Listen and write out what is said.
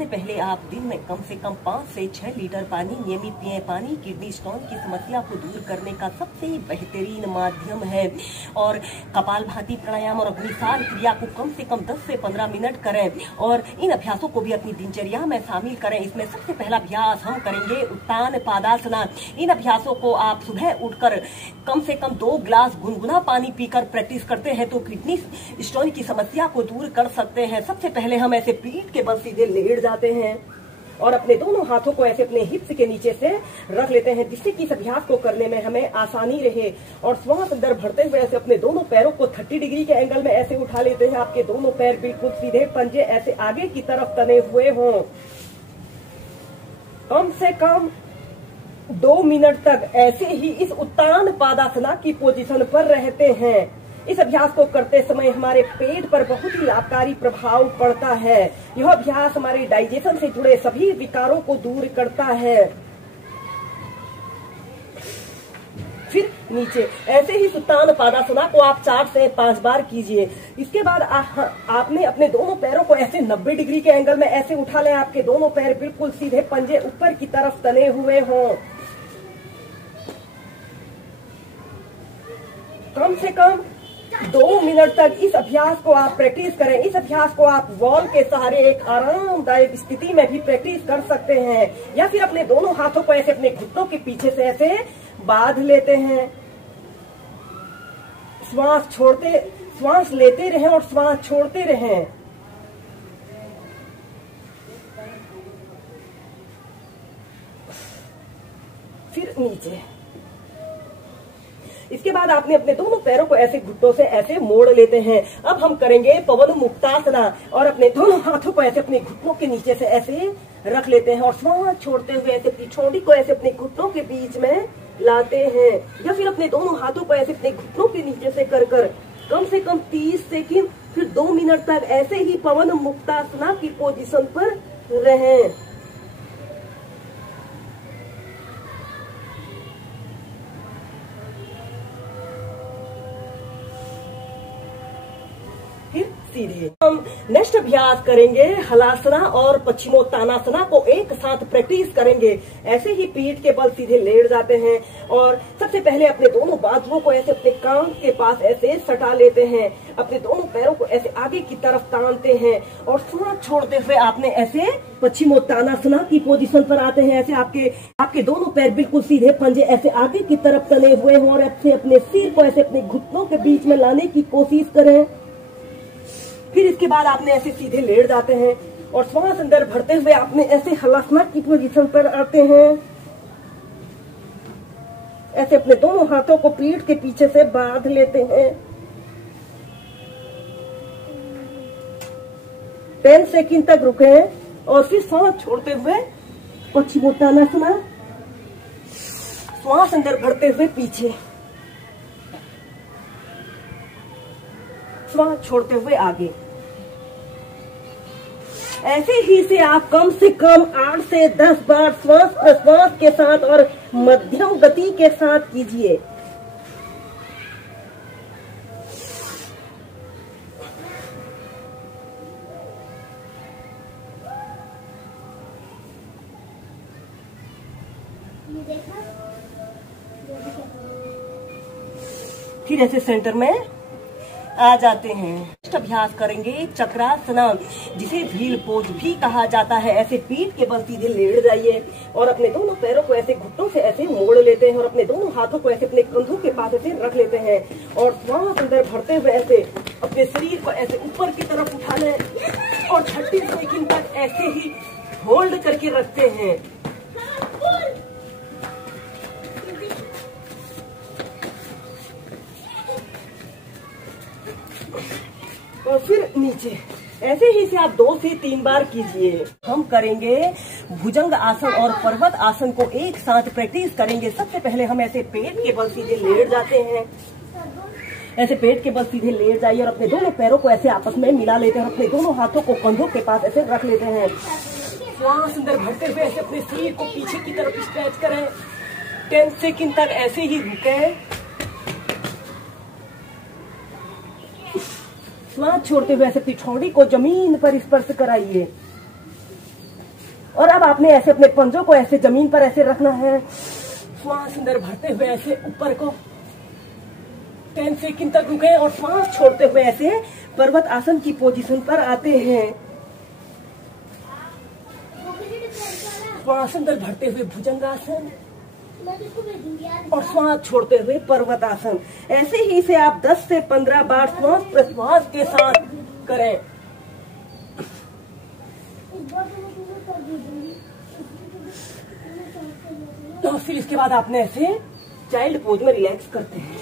सबसे पहले आप दिन में कम से कम 5 से 6 लीटर पानी नियमित पिए। पानी किडनी स्टोन की समस्या को दूर करने का सबसे बेहतरीन माध्यम है। और कपालभाति प्राणायाम और अग्निसार क्रिया को कम से कम 10 से 15 मिनट करें और इन अभ्यासों को भी अपनी दिनचर्या में शामिल करें। इसमें सबसे पहला अभ्यास हम करेंगे उत्तान पादासना। इन अभ्यासों को आप सुबह उठकर कम से कम 2 गिलास गुनगुना पानी पीकर प्रैक्टिस करते हैं तो किडनी स्टोन की समस्या को दूर कर सकते हैं। सबसे पहले हम ऐसे पीठ के बल सीधे लेट जाते हैं और अपने दोनों हाथों को ऐसे अपने हिप्स के नीचे से रख लेते हैं, जिससे कि इस अभ्यास को करने में हमें आसानी रहे। और श्वास अंदर भरते हुए ऐसे अपने दोनों पैरों को 30 डिग्री के एंगल में ऐसे उठा लेते हैं। आपके दोनों पैर बिल्कुल सीधे, पंजे ऐसे आगे की तरफ तने हुए हों। कम से कम 2 मिनट तक ऐसे ही इस उत्तान पादासना की पोजीशन पर रहते हैं। इस अभ्यास को करते समय हमारे पेट पर बहुत ही लाभकारी प्रभाव पड़ता है। यह अभ्यास हमारे डाइजेशन से जुड़े सभी विकारों को दूर करता है। फिर नीचे ऐसे ही उत्तान पादासना को आप 4 से 5 बार कीजिए। इसके बाद आपने अपने दोनों पैरों को ऐसे 90 डिग्री के एंगल में ऐसे उठा लें। आपके दोनों पैर बिल्कुल सीधे, पंजे ऊपर की तरफ तने हुए हों। कम से कम 2 मिनट तक इस अभ्यास को आप प्रैक्टिस करें। इस अभ्यास को आप वॉल के सहारे एक आरामदायक स्थिति में भी प्रैक्टिस कर सकते हैं, या फिर अपने दोनों हाथों को ऐसे अपने घुटनों के पीछे से ऐसे बांध लेते हैं। श्वास लेते रहें और श्वास छोड़ते रहें। फिर नीचे। इसके बाद आपने अपने दोनों पैरों को ऐसे घुटनों से ऐसे मोड़ लेते हैं। अब हम करेंगे पवन मुक्तासना और अपने दोनों हाथों को ऐसे अपने घुटनों के नीचे से ऐसे रख लेते हैं और श्वास छोड़ते हुए ऐसे अपनी ठोड़ी को ऐसे अपने घुटनों के बीच में लाते हैं, या फिर अपने दोनों हाथों को ऐसे अपने घुटनों के नीचे से कर कम से कम 30 सेकंड फिर 2 मिनट तक ऐसे ही पवन मुक्तासना की पोजीशन पर रहें। सीधे हम नेक्स्ट अभ्यास करेंगे हलासना और पश्चिमोत्तानासना को एक साथ प्रैक्टिस करेंगे। ऐसे ही पीठ के बल सीधे लेट जाते हैं और सबसे पहले अपने दोनों बाजुओं को ऐसे अपने कान के पास ऐसे सटा लेते हैं। अपने दोनों पैरों को ऐसे आगे की तरफ तानते हैं और श्वास छोड़ते हुए आपने ऐसे पश्चिमोत्तानासना की पोजीशन पर आते हैं। ऐसे आपके दोनों पैर बिल्कुल सीधे, पंजे ऐसे आगे की तरफ तने हुए हों और ऐसे अपने सिर को ऐसे अपने घुटनों के बीच में लाने की कोशिश करें। फिर इसके बाद आपने ऐसे सीधे लेट जाते हैं और श्वास अंदर भरते हुए आपने ऐसे हलासना की पोजीशन पर आते हैं। ऐसे अपने दोनों हाथों को पीठ के पीछे से बांध लेते हैं। 10 सेकंड तक रुके और फिर श्वास छोड़ते हुए पश्चिमोत्तानासना। श्वास अंदर भरते हुए पीछे, श्वास छोड़ते हुए आगे। ऐसे ही से आप कम से कम 8 से 10 बार श्वास प्रश्वास के साथ और मध्यम गति के साथ कीजिए। फिर ऐसे सेंटर में आ जाते हैं। नेक्स्ट अभ्यास करेंगे चक्रासना, जिसे व्हील पोज भी कहा जाता है। ऐसे पीठ के बल सीधे लेट जाइए और अपने दोनों पैरों को ऐसे घुटनों से ऐसे मोड़ लेते हैं और अपने दोनों हाथों को ऐसे अपने कंधों के पास ऐसे रख लेते हैं और श्वास अंदर भरते हुए ऐसे अपने शरीर को ऐसे ऊपर की तरफ उठा लें और 30 सेकंड तक ऐसे ही होल्ड करके रखते हैं। और फिर नीचे। ऐसे ही से आप 2 से 3 बार कीजिए। हम करेंगे भुजंग आसन और पर्वत आसन को एक साथ प्रैक्टिस करेंगे। सबसे पहले हम ऐसे पेट के बल सीधे लेट जाते हैं। ऐसे पेट के बल सीधे लेट जाइए और अपने दोनों पैरों को ऐसे आपस में मिला लेते हैं और अपने दोनों हाथों को कंधों के पास ऐसे रख लेते हैं। श्वास अंदर भरते हुए ऐसे अपने शरीर को पीछे की तरफ स्ट्रेच करें। 10 सेकंड तक ऐसे ही रुके। श्वास छोड़ते हुए ऐसे पिछौड़ी को जमीन पर स्पर्श कराइए। और अब आपने ऐसे अपने पंजों को ऐसे जमीन पर ऐसे रखना है। श्वास अंदर भरते हुए ऐसे ऊपर को 10 सेकंड तक रुके और श्वास छोड़ते हुए ऐसे पर्वत आसन की पोजीशन पर आते हैं। श्वास अंदर भरते हुए भुजंगासन और श्वास छोड़ते हुए पर्वतासन। ऐसे ही इसे आप 10 से 15 बार श्वास प्रश्वास के साथ करें। तो फिर इसके बाद आपने ऐसे चाइल्ड पोज में रिलैक्स करते हैं।